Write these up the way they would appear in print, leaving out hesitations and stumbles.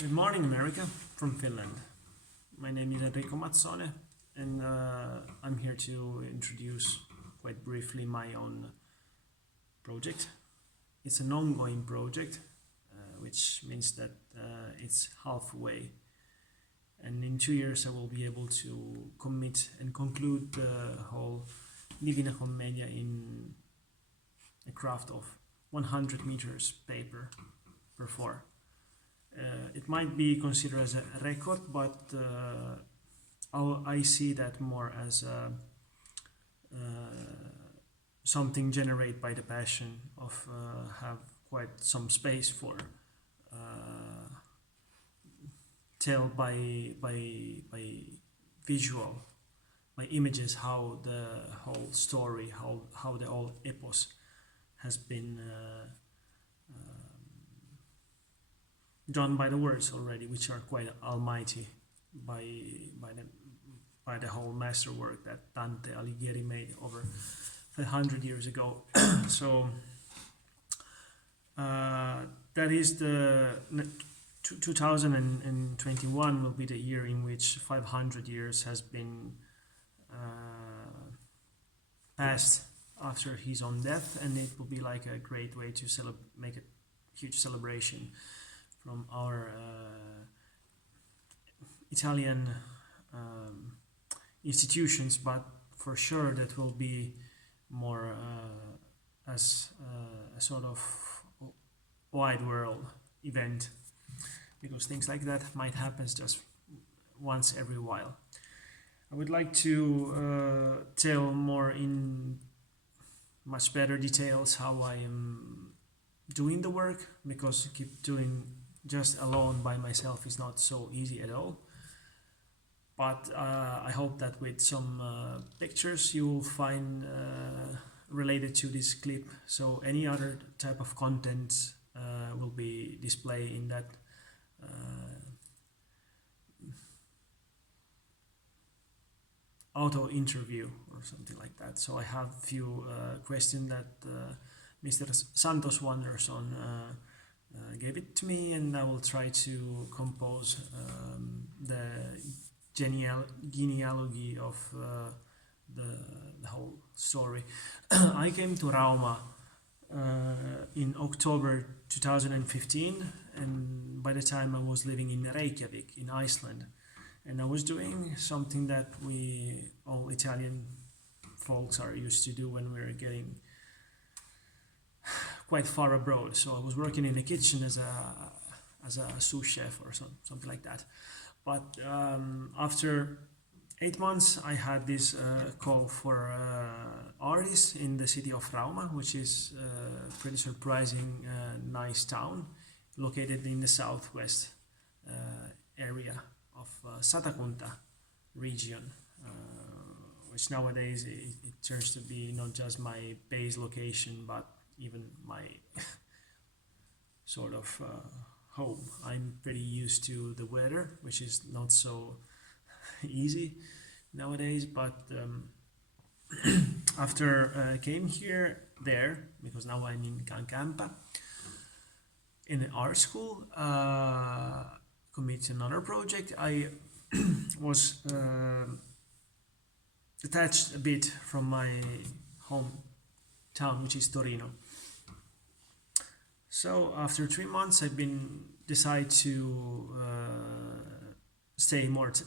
Good morning, America, from Finland. My name is Enrico Mazzone, and I'm here to introduce quite briefly my own project. It's an ongoing project, which means that it's halfway, and in 2 years I will be able to commit and conclude the whole Divina Commedia in a craft of 100 meters paper per 4. It might be considered as a record, but I see that more as something generated by the passion of have quite some space for tell by visual, by images, how the whole story, how the whole epos has been done by the words already, which are quite almighty by the whole masterwork that Dante Alighieri made over 500 years ago. So that is the 2021 will be the year in which 500 years has been passed after his own death, and it will be like a great way to make a huge celebration from our Italian institutions, but for sure that will be more as a sort of wide world event, because things like that might happen just once every while. I would like to tell more in much better details how I am doing the work, because keep doing just alone by myself is not so easy at all. But I hope that with some pictures you will find related to this clip, so any other type of content will be displayed in that auto interview or something like that. So I have a few questions that Mr. Santos Wanderson gave it to me, and I will try to compose the genealogy of the whole story. I came to Rauma in October 2015, and by the time I was living in Reykjavik in Iceland, and I was doing something that we all Italian folks are used to do when we're getting quite far abroad. So I was working in the kitchen as a sous chef or something like that. But after 8 months, I had this call for artists in the city of Rauma, which is a pretty surprising, nice town located in the southwest area of Satakunta region, which nowadays it turns to be not just my base location, but even my sort of home. I'm pretty used to the weather, which is not so easy nowadays, but after I came there, because now I'm in Kankanta, in an art school, commit another project. I was detached a bit from my hometown, which is Torino. So after 3 months, I've been decided to stay more to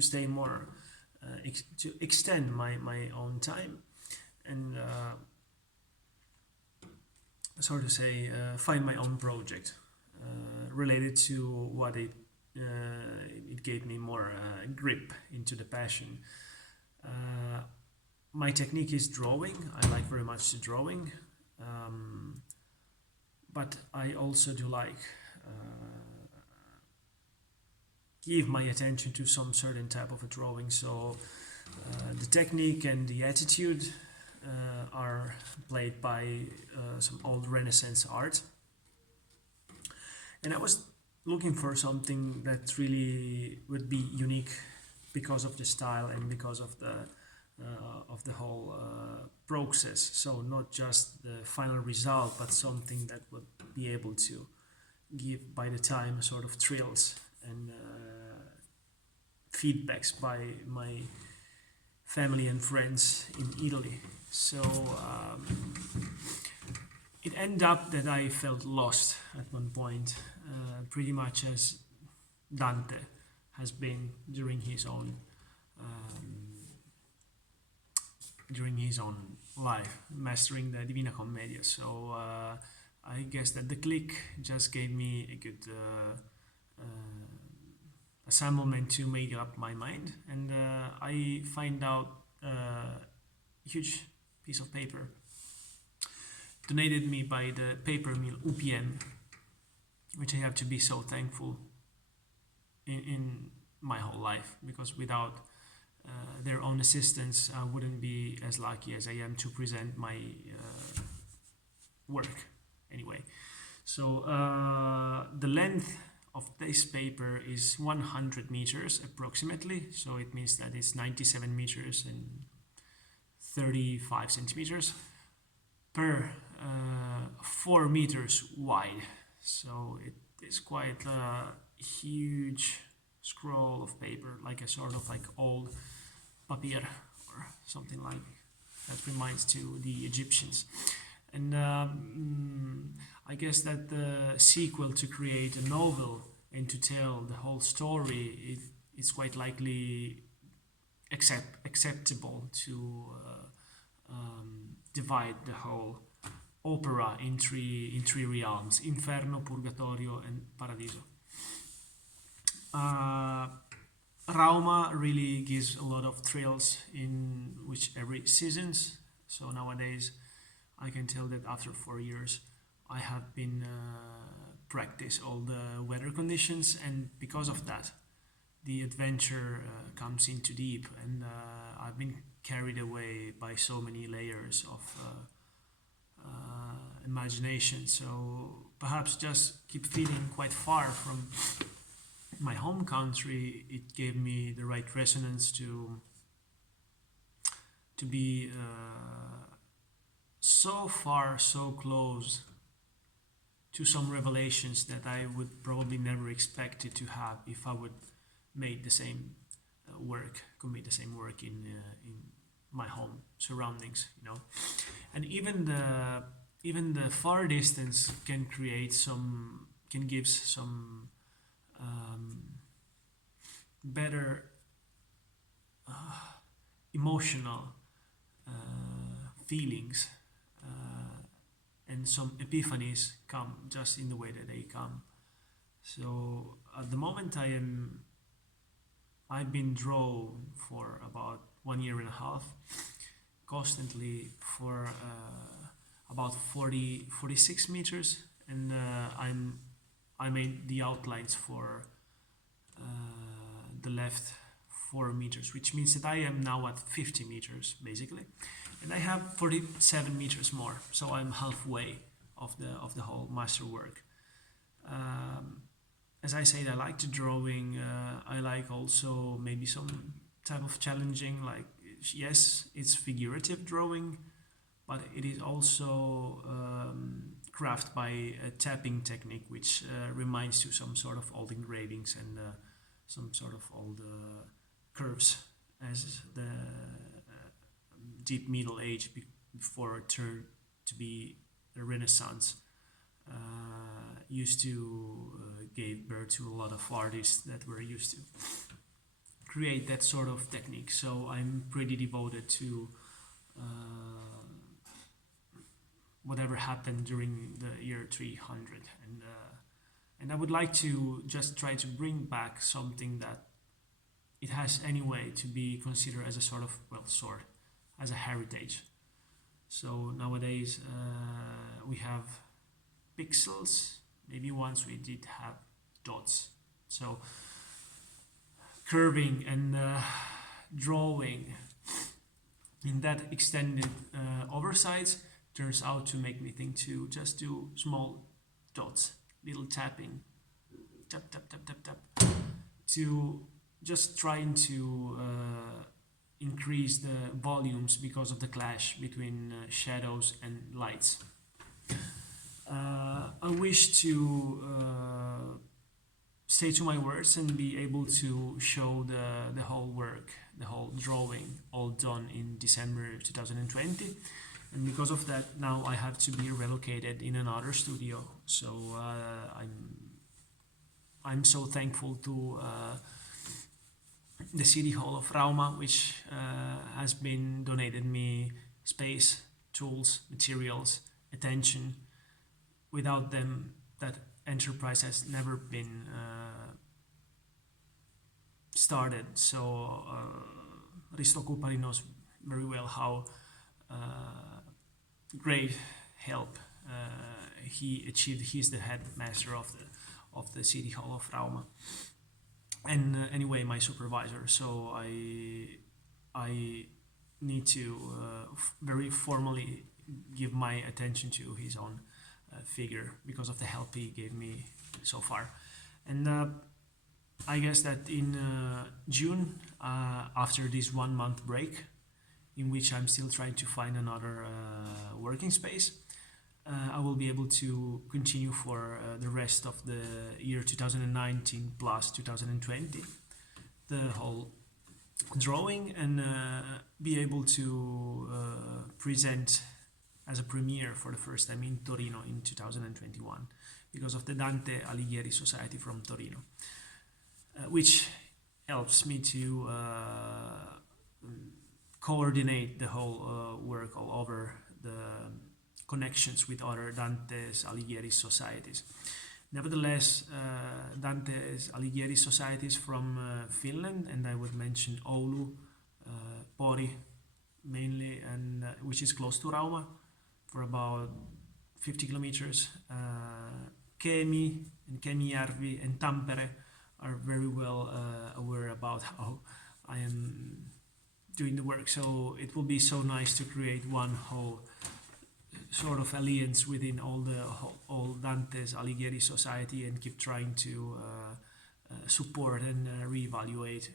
stay more to extend my own time, and so to say find my own project related to what it gave me more grip into the passion. My technique is drawing. I like very much the drawing, but I also do like give my attention to some certain type of a drawing. So the technique and the attitude are played by some old Renaissance art, and I was looking for something that really would be unique because of the style and because of the whole process. So not just the final result, but something that would be able to give by the time sort of thrills and feedbacks by my family and friends in Italy. So it ended up that I felt lost at one point, pretty much as Dante has been during his own life, mastering the Divina Commedia. So I guess that the click just gave me a good assemblement to make up my mind, and I find out a huge piece of paper donated me by the paper mill UPM, which I have to be so thankful in my whole life, because without their own assistance I wouldn't be as lucky as I am to present my work anyway. So the length of this paper is 100 meters approximately, so it means that it's 97 meters and 35 centimeters per 4 meters wide. So it is quite a huge scroll of paper, like a sort of like old papier or something like that, reminds to the Egyptians. And I guess that the sequel, to create a novel and to tell the whole story, it's quite likely acceptable to divide the whole opera in three realms: Inferno, Purgatorio, and Paradiso. Rauma really gives a lot of thrills in whichever seasons. So nowadays I can tell that after 4 years I have been practice all the weather conditions, and because of that the adventure comes into deep, and I've been carried away by so many layers of imagination. So perhaps just keep feeling quite far from my home country, it gave me the right resonance to be so far, so close to some revelations that I would probably never expected to have if I would made the same commit the same work in my home surroundings, you know. And even the far distance can give some better emotional feelings, and some epiphanies come just in the way that they come. So at the moment I've been drawn for about 1 year and a half, constantly for about 46 meters, and I made the outlines for the left 4 meters, which means that I am now at 50 meters basically, and I have 47 meters more, so I'm halfway of the whole masterwork. As I said, I like the drawing. I like also maybe some type of challenging, like, yes, it's figurative drawing, but it is also crafted by a tapping technique, which reminds you some sort of old engravings and some sort of old curves, as the deep Middle Age before it turned to be the Renaissance used to gave birth to a lot of artists that were used to create that sort of technique. So I'm pretty devoted to whatever happened during the year 300, and I would like to just try to bring back something that it has anyway to be considered as a sort of, well, as a heritage. So nowadays we have pixels. Maybe once we did have dots. So curving and drawing in that extended oversight turns out to make me think to just do small dots, little tapping, tap, tap, tap, tap, tap, to just trying to increase the volumes because of the clash between shadows and lights. I wish to stay to my words and be able to show the whole work, the whole drawing, all done in December 2020. And because of that, now I have to be relocated in another studio. So I'm so thankful to the City Hall of Rauma, which has been donated me space, tools, materials, attention. Without them, that enterprise has never been started. So Risto Kupari knows very well how great help he achieved. He's the headmaster of the City Hall of Rauma, and anyway, my supervisor. So I need to very formally give my attention to his own figure because of the help he gave me so far. And I guess that in June, after this 1 month break, in which I'm still trying to find another working space, I will be able to continue for the rest of the year 2019 plus 2020, the whole drawing, and be able to present as a premiere for the first time in Torino in 2021 because of the Dante Alighieri Society from Torino, which helps me to coordinate the whole work all over the connections with other Dante's Alighieri societies. Nevertheless, Dante's Alighieri societies from Finland, and I would mention Oulu, Pori mainly, and which is close to Rauma for about 50 kilometers. Kemi and Kemijärvi and Tampere are very well aware about how I am doing the work. So it will be so nice to create one whole sort of alliance within all Dante's Alighieri society and keep trying to support and reevaluate.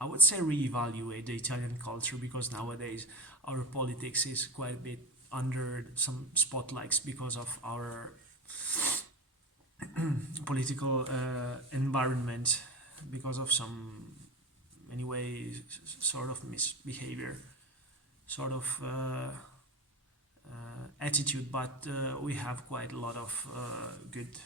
I would say reevaluate the Italian culture, because nowadays our politics is quite a bit under some spotlights because of our political environment, because of some, anyway, sort of misbehavior, sort of attitude, but we have quite a lot of good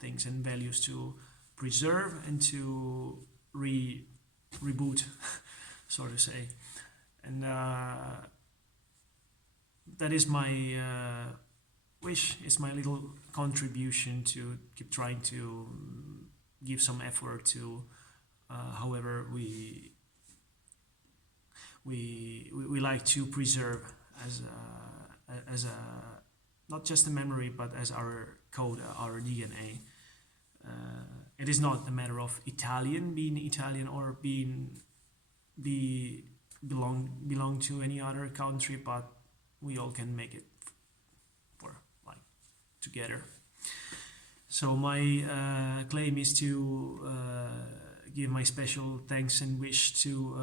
things and values to preserve and to reboot, so to say. And that is my wish, is my little contribution to keep trying to give some effort to however we like to preserve as a not just a memory, but as our code, our DNA. It is not a matter of being Italian or belong to any other country, but we all can make it for like together. So my claim is to give my special thanks and wish to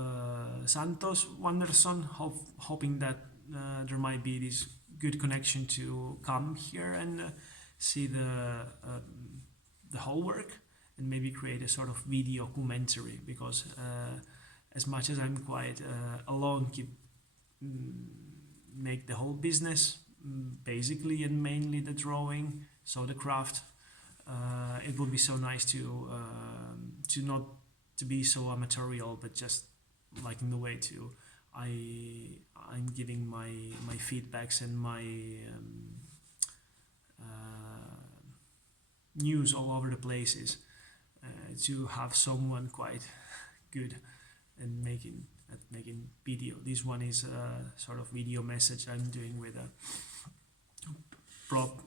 Santos Wanderson, hoping that there might be this good connection to come here and see the whole work and maybe create a sort of video documentary, because as much as I'm quite alone, make the whole business basically and mainly the drawing, so the craft. It would be so nice to not to be so amatorial, but just like in the way to I'm giving my feedbacks and my news all over the places, to have someone quite good and making video. This one is a sort of video message I'm doing with a prop.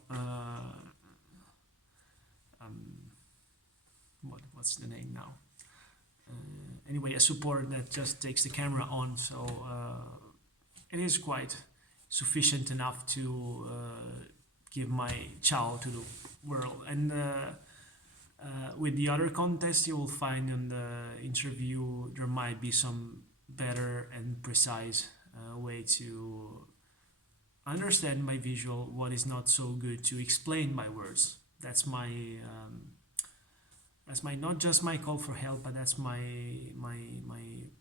What's the name now? Anyway, a support that just takes the camera on, so it is quite sufficient enough to give my ciao to the world. And with the other contests you will find in the interview, there might be some better and precise way to understand my visual, what is not so good to explain by words. That's my That's my not just my call for help, but that's my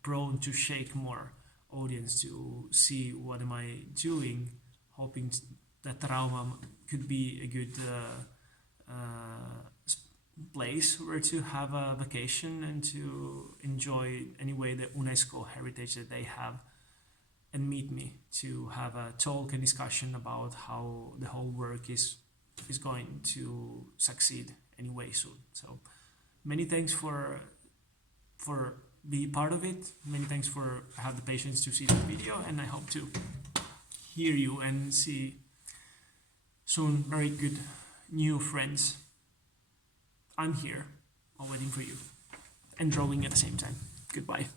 prone to shake more audience to see what am I doing, hoping that trauma could be a good place where to have a vacation and to enjoy anyway the UNESCO heritage that they have, and meet me to have a talk and discussion about how the whole work is going to succeed anyway soon. So many thanks for be part of it. Many thanks for have the patience to see the video, and I hope to hear you and see soon very good new friends. I'm here, all waiting for you, and drawing at the same time. Goodbye.